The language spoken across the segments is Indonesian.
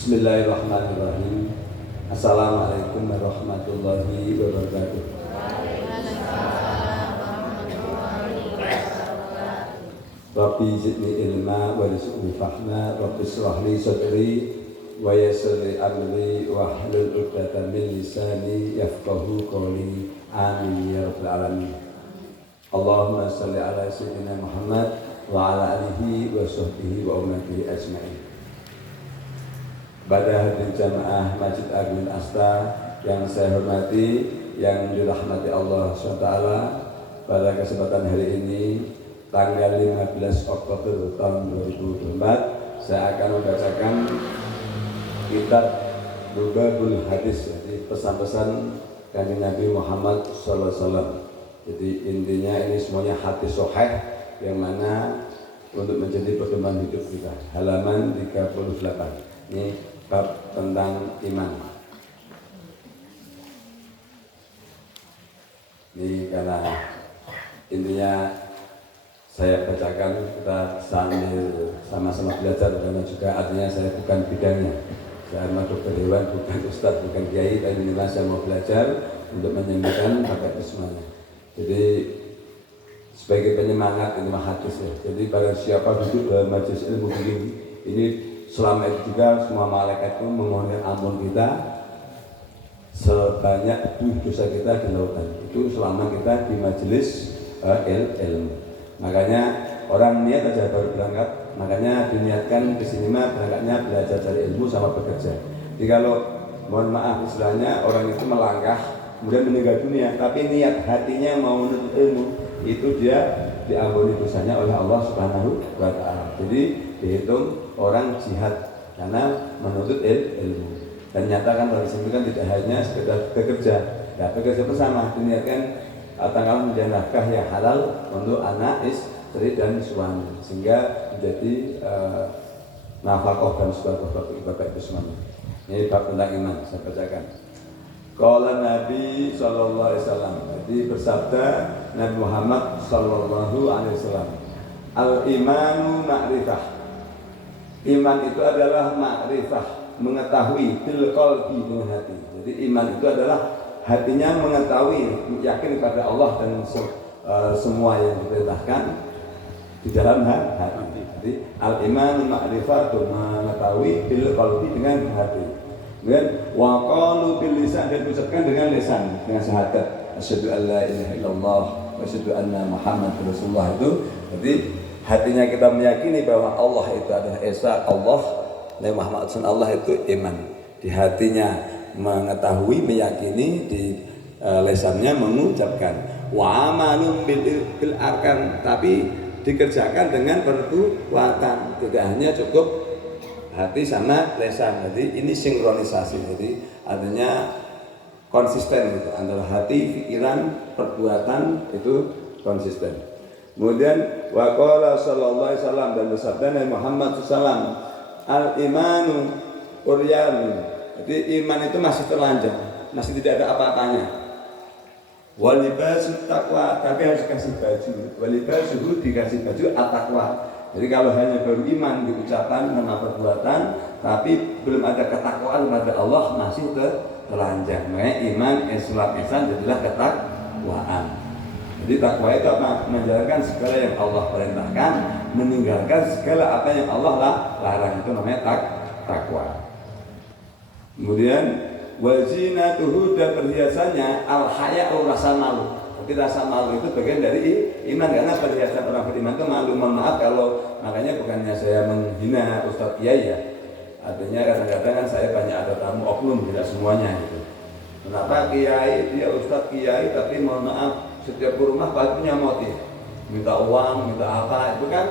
Bismillahirrahmanirrahim. Assalamualaikum warahmatullahi wabarakatuh. Rabbi zidni ilma warzuqni fahma, Rabbi shrah li sadri wa yassir li amri wahlul 'uqdatam min lisani yafqahu qawli. Amin ya rabbal alamin. Allahumma shalli ala sayyidina Muhammad wa ala alihi wa sahbihi wa ummatihi ajmain. Pada hadirin jamaah Masjid Agung Asta yang saya hormati, yang dirahmati Allah SWT, pada kesempatan hari ini tanggal 15 Oktober tahun 2024, saya akan membacakan kitab Rubabul Hadis, jadi pesan-pesan Kanjeng Nabi Muhammad SAW. Jadi intinya ini semuanya hadis sahih yang mana untuk menjadi pedoman hidup kita. Halaman 38. Ini bab tentang iman. Ini karena intinya saya bacakan, kita sambil sama-sama belajar, karena juga artinya saya bukan bidangnya. Saya dokter hewan, bukan ustadz, bukan kiai, tapi minimal saya mau belajar untuk menyembuhkan pakai semuanya. Jadi sebagai penyemangat ini hadis ya. Jadi pada siapa duduk dalam majelis ilmu ini selama itu juga semua malaikat itu memohon ampun kita sebanyak dosa kita di lautan. Itu selama kita di majelis ilmu. Makanya orang niat aja baru berangkat, makanya diniatkan kesini mah berangkatnya belajar cari ilmu sama bekerja. Jadi kalau mohon maaf istilahnya orang itu melangkah kemudian meninggal dunia, tapi niat hatinya mau menuntut ilmu, itu dia diampuni dosanya oleh Allah Subhanahu wa Ta'ala. Jadi dihitung orang jihad karena menuntut ilmu. Dan nyatakan bahwa disini kan tidak hanya sekedar bekerja, nah bekerja bersama diniatkan tanggal menjadi nafkah yang halal untuk anak, istri dan suami, sehingga menjadi nafkah dan sebagainya bagi bapak ibu semuanya. Ini bab tentang iman, saya bacakan. Qala Nabi sallallahu alaihi wasallam. Jadi bersabda Nabi Muhammad sallallahu alaihi wasallam, al-imanu ma'rifah. Iman itu adalah ma'rifah, mengetahui, bil qalbi, dengan hati. Jadi iman itu adalah hatinya mengetahui, yakin pada Allah dan semua yang diperintahkan di dalam hati. Jadi al-imanu ma'rifah, itu mengetahui, bil qalbi, dengan hati. Kemudian wa qalu bil lisan, dan diucapkan dengan lisan, dengan syahadat asyhadu an la ilaha illallah wa asyhadu anna Muhammadar Rasulullah. Itu jadi hatinya kita meyakini bahwa Allah itu adalah Esa, Allah, Nabi Muhammad SAW, Allah itu iman. Di hatinya mengetahui, meyakini, di lisannya mengucapkan. Wa amalun bil arkan, tapi dikerjakan dengan perbuatan, tidak hanya cukup hati sama lisan. Jadi ini sinkronisasi, jadi artinya konsisten gitu, antara hati, pikiran, perbuatan itu konsisten. Kemudian waqala sallallahu alaihi wasallam, dan bersabda Nabi Muhammad SAW, al imanu uryan. Jadi iman itu masih telanjang, masih tidak ada apa-apanya. Walibasut taqwa, tapi harus kasih baju. Walibasuhu, dikasih baju at-taqwa. Jadi kalau hanya baru iman di ucapan sama perbuatan, tapi belum ada ketakwaan kepada Allah, masih telanjang. Makanya iman, Islam, ihsan adalah ketakwaan. Jadi takwa itu apa? Menjalankan segala yang Allah perintahkan, meninggalkan segala apa yang Allah larang. Itu namanya takwa. Kemudian wazinatuhu, dan perhiasannya al-haya'u, rasa malu. Tapi rasa malu itu bagian dari iman, karena perhiasan orang beriman itu malu. Mohon maaf kalau, makanya bukannya saya menghina Ustadz Kiai ya. Artinya kadang-kadang kan saya banyak ada tamu oknum, tidak semuanya itu. Kenapa Kiai, dia Ustadz Kiai, tapi mohon maaf setiap ke rumah pasti punya motif, minta uang, minta apa, itu kan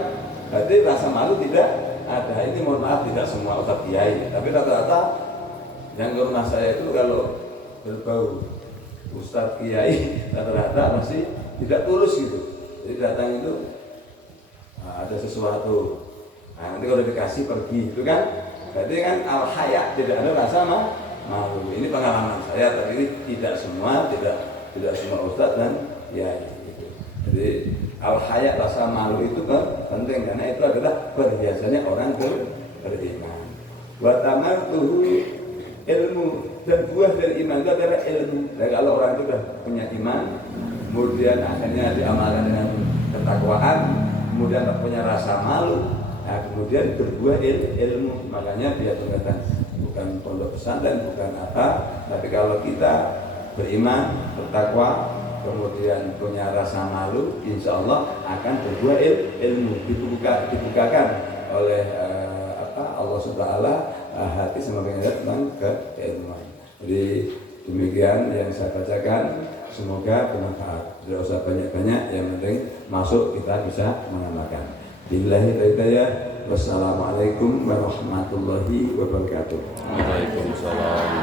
berarti rasa malu tidak ada. Ini mohon maaf tidak semua Ustadz Kiai, tapi rata-rata yang ke rumah saya itu kalau berbau Ustadz Kiai rata-rata masih tidak tulus gitu. Jadi datang itu ada sesuatu, nah, nanti kalau dikasih pergi, itu kan berarti kan al-haya, tidak ada rasa malu. Ini pengalaman saya, tapi ini tidak semua Ustadz dan Kiai gitu. Jadi al-haya, rasa malu itu penting, karena itu adalah perhiasannya orang beriman. Wa tamartuhu ilmu, dan buah dari iman itu adalah ilmu. Dan kalau orang itu sudah punya iman, kemudian akhirnya diamalkan dengan ketakwaan, kemudian punya rasa malu, nah kemudian berbuah ilmu. Makanya dia mengatakan bukan pondok pesantren, bukan apa, tapi kalau kita beriman, bertakwa, kemudian punya rasa malu, insya Allah akan berbuah ilmu. Dibukakan oleh Allah SWT hati semakin tentang keilmuan. Jadi demikian yang saya bacakan, semoga bermanfaat. Tidak usah banyak-banyak, yang penting masuk kita bisa mengamalkan. Billahi taufiq. Wassalamualaikum warahmatullahi wabarakatuh. Waalaikumsalam.